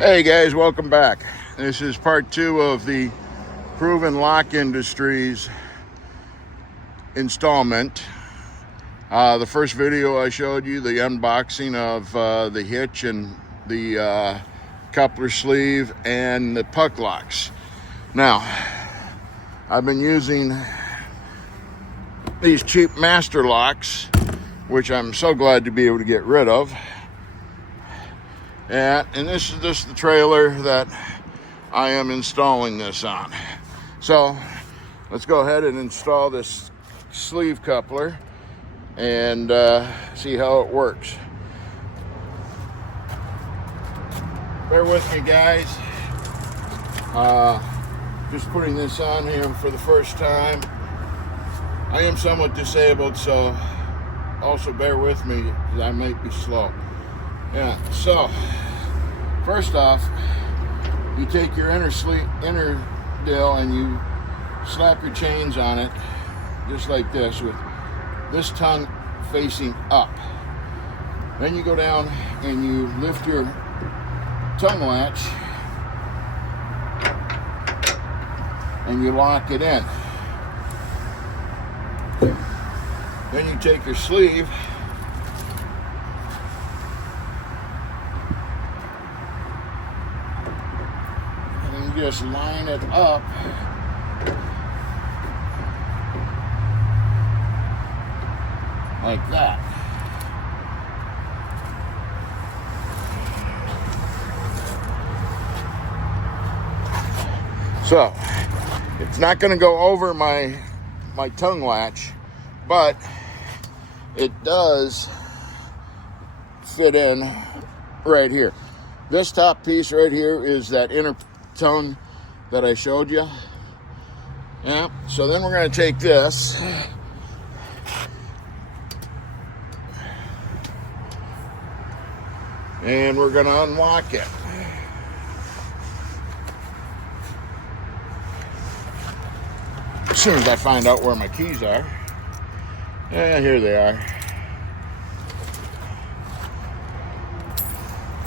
Hey guys, welcome back. This is part 2 of the Proven Lock Industries installment. The first video I showed you, the unboxing of the hitch and the coupler sleeve and the puck locks. Now, I've been using these cheap master locks, which I'm so glad to be able to get rid of. And this is just the trailer that I am installing this on. So let's go ahead and install this sleeve coupler and see how it works. Bear with me, guys. Just putting this on here for the first time. I am somewhat disabled, so also bear with me because I might be slow. Yeah, so first off, you take your inner dill and you slap your chains on it just like this, with this tongue facing up. Then you go down and you lift your tongue latch and you lock it in. Then you take your sleeve and you just line it up like that. So it's not going to go over my tongue latch, but it does fit in right here. This top piece right here is that inner tongue that I showed you. Yeah, so then we're going to take this and we're going to unlock it. As soon as I find out where my keys are. Yeah, here they are.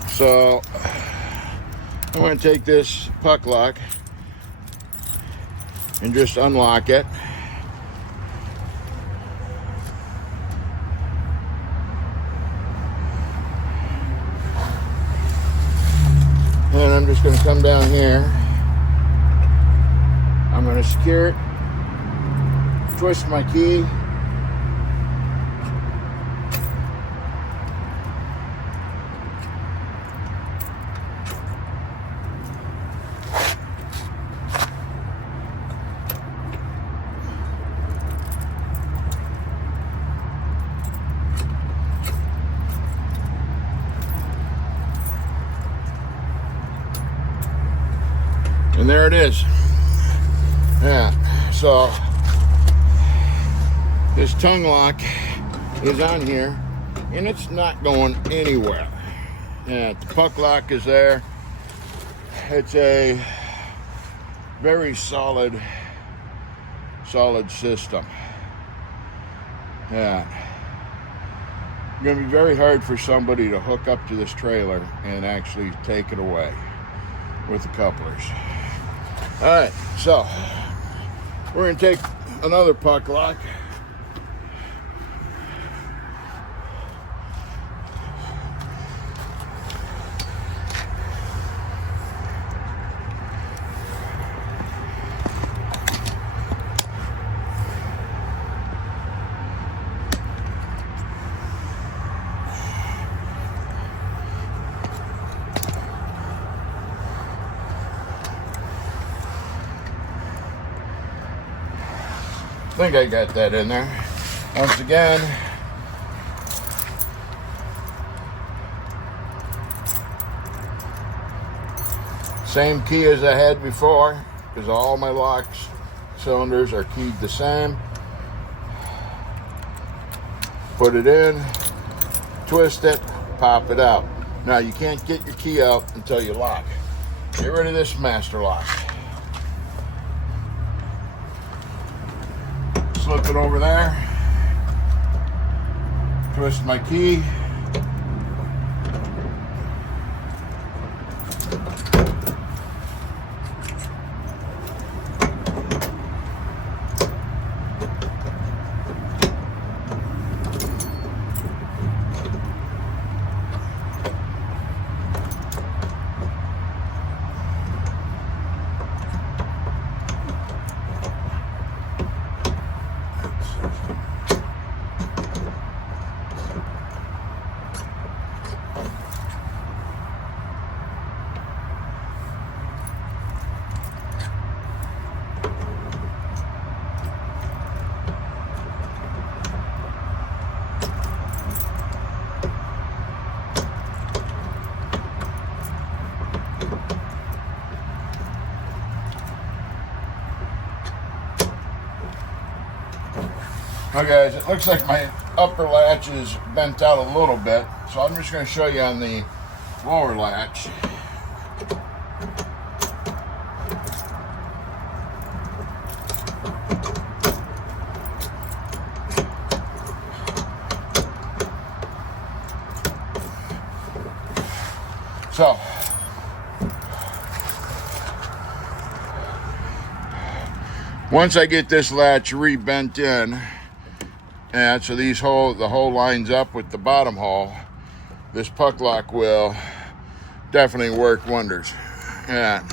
So I'm going to take this puck lock and just unlock it. And I'm just going to come down here. I'm going to secure it, twist my key, and there it is. Yeah, so this tongue lock is on here and it's not going anywhere. Yeah, the puck lock is there. It's a very solid system. Yeah, it's going to be very hard for somebody to hook up to this trailer and actually take it away with the couplers. All right, so we're going to take another puck lock. I think I got that in there. Once again, same key as I had before, because all my locks cylinders are keyed the same. Put it in, twist it, pop it out. Now you can't get your key out until you lock. Get rid of this master lock. Slip it over there, twist my key, Now guys, it looks like my upper latch is bent out a little bit, so I'm just going to show you on the lower latch. So, once I get this latch re-bent in, and so the hole lines up with the bottom hole, this puck lock will definitely work wonders. And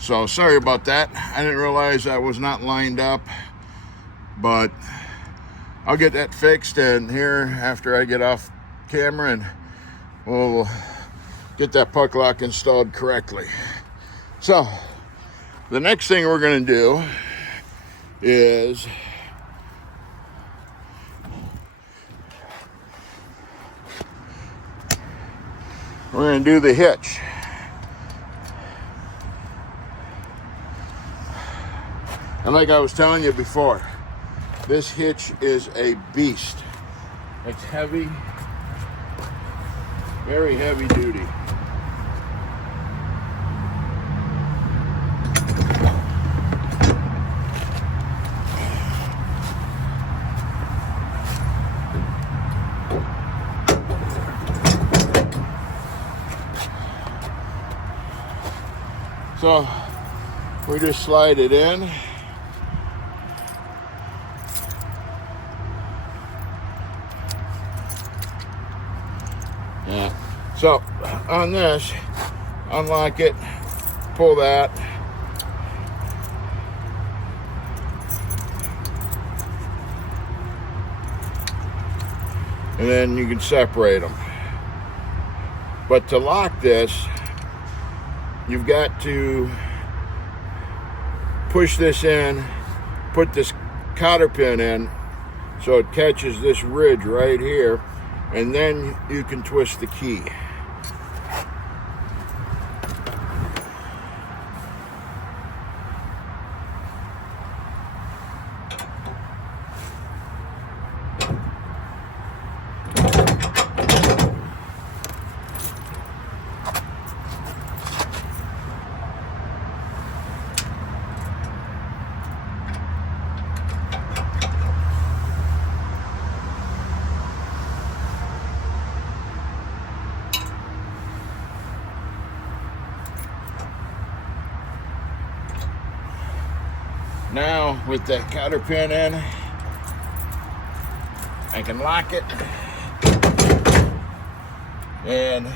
so sorry about that. I didn't realize I was not lined up, but I'll get that fixed in here after I get off camera, and we'll get that puck lock installed correctly. So the next thing we're going to do is we're going to do the hitch. And like I was telling you before, this hitch is a beast. It's heavy, very heavy duty. So we just slide it in. Yeah. So on this, unlock it, pull that. And then you can separate them. But to lock this, you've got to push this in, put this cotter pin in so it catches this ridge right here, and then you can twist the key. Now, with that cotter pin in, I can lock it, and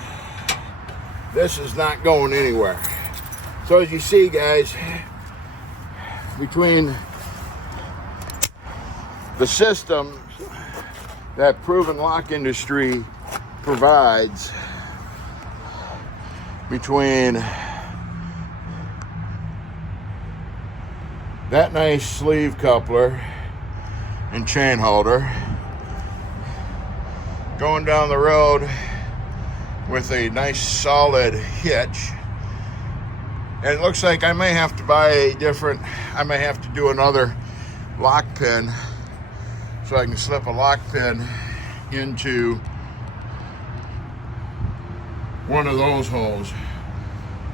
this is not going anywhere. So as you see, guys, between the system that Proven Lock Industry provides, between that nice sleeve coupler and chain holder, going down the road with a nice solid hitch, and it looks like I may have to buy I may have to do another lock pin so I can slip a lock pin into one of those holes,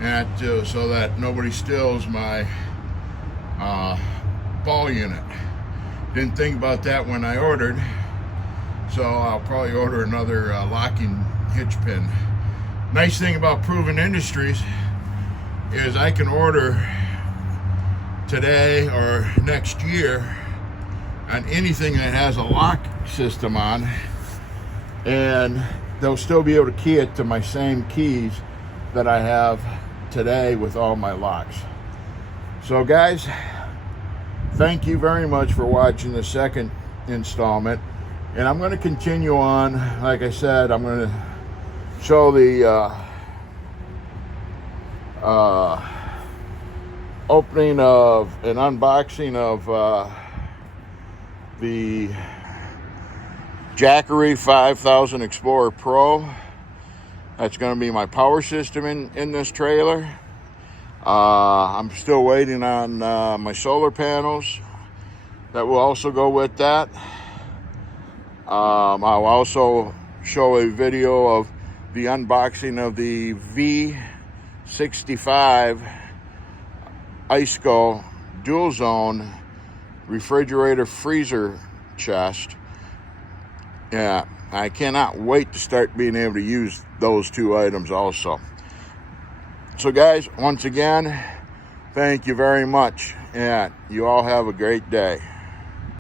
and so that nobody steals my ball unit. Didn't think about that when I ordered, so I'll probably order another locking hitch pin. Nice thing about Proven Industries, is I can order today or next year on anything that has a lock system on, and they'll still be able to key it to my same keys that I have today with all my locks. So guys, thank you very much for watching the second installment, and I'm going to continue on. Like I said, I'm going to show the opening of an unboxing of the Jackery 5000 Explorer Pro. That's going to be my power system in this trailer. I'm still waiting on my solar panels that will also go with that. I'll also show a video of the unboxing of the V65 IceGo dual zone refrigerator freezer chest. Yeah, I cannot wait to start being able to use those two items also. So guys, once again, thank you very much, and you all have a great day.